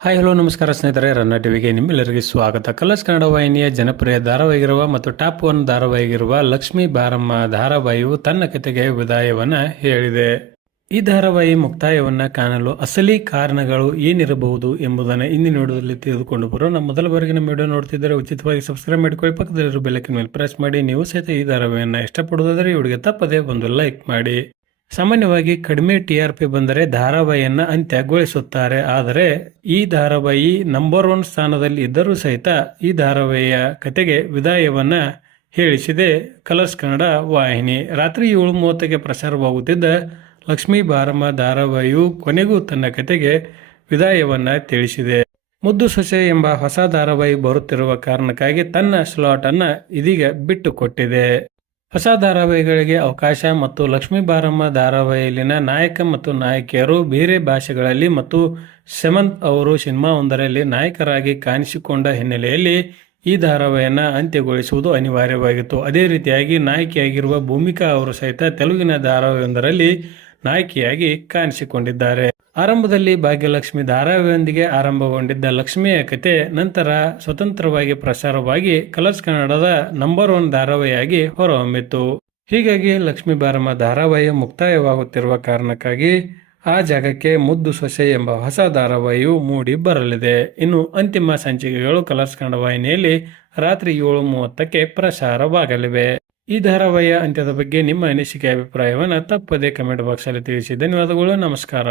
Hi hello ನಮಸ್ಕಾರ ಸ್ನೇಹಿತರೆ, ರನ್ನ ಟಿವಿಗೆ ನಿಮ್ಮೆಲ್ಲರಿಗೆ ಸ್ವಾಗತ. ಕಲರ್ಸ್ ಕನ್ನಡ ವಾಹಿನಿಯ ಜನಪ್ರಿಯ ಧಾರಾವಾಹಿಗಿರುವ ಮತ್ತು ಟಾಪ್ ಒನ್ ಧಾರಾವಾಹಿಗಿರುವ ಲಕ್ಷ್ಮೀ ಬಾರಮ್ಮ ಧಾರಾವಾಹಿಯು ತನ್ನ ಕತೆಗೆ ವಿದಾಯವನ್ನು ಹೇಳಿದೆ. ಈ ಧಾರಾವಾಹಿ ಮುಕ್ತಾಯವನ್ನ ಕಾಣಲು ಅಸಲಿ ಕಾರಣಗಳು ಏನಿರಬಹುದು ಎಂಬುದನ್ನು ಇಂದಿನ ವಿಡಿಯೋದಲ್ಲಿ ತಿಳಿದುಕೊಂಡು ಬರೋ ನಮ್ಮ ಮೊದಲ ಬಾರಿಗೆ ನಮ್ಮ ವಿಡಿಯೋ ನೋಡ್ತಿದ್ದರೆ ಉಚಿತವಾಗಿ ಸಬ್ಸ್ಕ್ರೈಬ್ ಮಾಡಿಕೊಳ್ಳಿ ಪಕ್ಕದಲ್ಲಿರೋ ಬೆಲಕಿನ ಮೇಲೆ ಪ್ರೆಸ್ ಮಾಡಿ. ನೀವು ಸಹಿತ ಈ ಧಾರಾವಾಹಿಯನ್ನು ಇಷ್ಟಪಡುವುದಾದರೆ ಇವರಿಗೆ ತಪ್ಪದೇ ಒಂದು ಲೈಕ್ ಮಾಡಿ. ಸಾಮಾನ್ಯವಾಗಿ ಕಡಿಮೆ ಟಿ ಆರ್ ಪಿ ಬಂದರೆ ಧಾರಾವಾಹಿಯನ್ನ ಅಂತ್ಯಗೊಳಿಸುತ್ತಾರೆ. ಆದರೆ ಈ ಧಾರಾವಾಹಿ ನಂಬರ್ ಒನ್ ಸ್ಥಾನದಲ್ಲಿ ಇದ್ದರೂ ಸಹಿತ ಈ ಧಾರಾವಾಹಿಯ ಕತೆಗೆ ವಿದಾಯವನ್ನ ಹೇಳಿಸಿದೆ ಕಲರ್ಸ್ ಕನ್ನಡ ವಾಹಿನಿ. ರಾತ್ರಿ ಏಳು ಮೂವತ್ತಕ್ಕೆ ಪ್ರಸಾರವಾಗುತ್ತಿದ್ದ ಲಕ್ಷ್ಮೀ ಬಾರಮ್ಮ ಧಾರಾವಾಹಿಯು ಕೊನೆಗೂ ತನ್ನ ಕತೆಗೆ ವಿದಾಯವನ್ನ ತಿಳಿಸಿದೆ. ಮುದ್ದು ಸೊಸೆ ಎಂಬ ಹೊಸ ಧಾರಾವಾಹಿ ಬರುತ್ತಿರುವ ಕಾರಣಕ್ಕಾಗಿ ತನ್ನ ಸ್ಲಾಟ್ ಅನ್ನ ಇದೀಗ ಬಿಟ್ಟು ಕೊಟ್ಟಿದೆ ಹೊಸ ಧಾರಾವಾಹಿಗಳಿಗೆ ಅವಕಾಶ ಮತ್ತು ಲಕ್ಷ್ಮೀ ಬಾರಮ್ಮ ಧಾರಾವಾಹಿಯಲ್ಲಿನ ನಾಯಕ ಮತ್ತು ನಾಯಕಿಯರು ಬೇರೆ ಭಾಷೆಗಳಲ್ಲಿ ಮತ್ತು ಶಮಂತ್ ಅವರು ಸಿನಿಮಾವೊಂದರಲ್ಲಿ ನಾಯಕರಾಗಿ ಕಾಣಿಸಿಕೊಂಡ ಹಿನ್ನೆಲೆಯಲ್ಲಿ ಈ ಧಾರಾವಾಹಿಯನ್ನು ಅಂತ್ಯಗೊಳಿಸುವುದು ಅನಿವಾರ್ಯವಾಗಿತ್ತು. ಅದೇ ರೀತಿಯಾಗಿ ನಾಯಕಿಯಾಗಿರುವ ಭೂಮಿಕಾ ಅವರು ಸಹಿತ ತೆಲುಗಿನ ಧಾರಾವಾಹಿಯೊಂದರಲ್ಲಿ ನಾಯಕಿಯಾಗಿ ಕಾಣಿಸಿಕೊಂಡಿದ್ದಾರೆ. ಆರಂಭದಲ್ಲಿ ಭಾಗ್ಯಲಕ್ಷ್ಮಿ ಧಾರಾವಿಯೊಂದಿಗೆ ಆರಂಭಗೊಂಡಿದ್ದ ಲಕ್ಷ್ಮಿಯ ಕತೆ ನಂತರ ಸ್ವತಂತ್ರವಾಗಿ ಪ್ರಸಾರವಾಗಿ ಕಲರ್ಸ್ ಕನ್ನಡದ ನಂಬರ್ ಒನ್ ಧಾರಾವಾಹಿಯಾಗಿ ಹೊರಹೊಮ್ಮಿತು. ಹೀಗಾಗಿ ಲಕ್ಷ್ಮಿ ಬಾರಮ್ಮ ಧಾರಾವಾಹಿ ಮುಕ್ತಾಯವಾಗುತ್ತಿರುವ ಕಾರಣಕ್ಕಾಗಿ ಆ ಜಾಗಕ್ಕೆ ಮುದ್ದು ಸೊಸೆ ಎಂಬ ಹೊಸ ಧಾರಾವಾಹಿಯು ಮೂಡಿ ಬರಲಿದೆ. ಇನ್ನು ಅಂತಿಮ ಸಂಚಿಕೆಗಳು ಕಲರ್ಸ್ ಕನ್ನಡ ವಾಹಿನಿಯಲ್ಲಿ ರಾತ್ರಿ ಏಳು ಮೂವತ್ತಕ್ಕೆ ಪ್ರಸಾರವಾಗಲಿವೆ. ಈ ಧಾರಾವಾಹಿಯ ಅಂತ್ಯದ ಬಗ್ಗೆ ನಿಮ್ಮ ಅನಿಸಿಕೆ, ಅಭಿಪ್ರಾಯವನ್ನು ತಪ್ಪದೇ ಕಮೆಂಟ್ ಬಾಕ್ಸ್ ಅಲ್ಲಿ ತಿಳಿಸಿ. ಧನ್ಯವಾದಗಳು, ನಮಸ್ಕಾರ.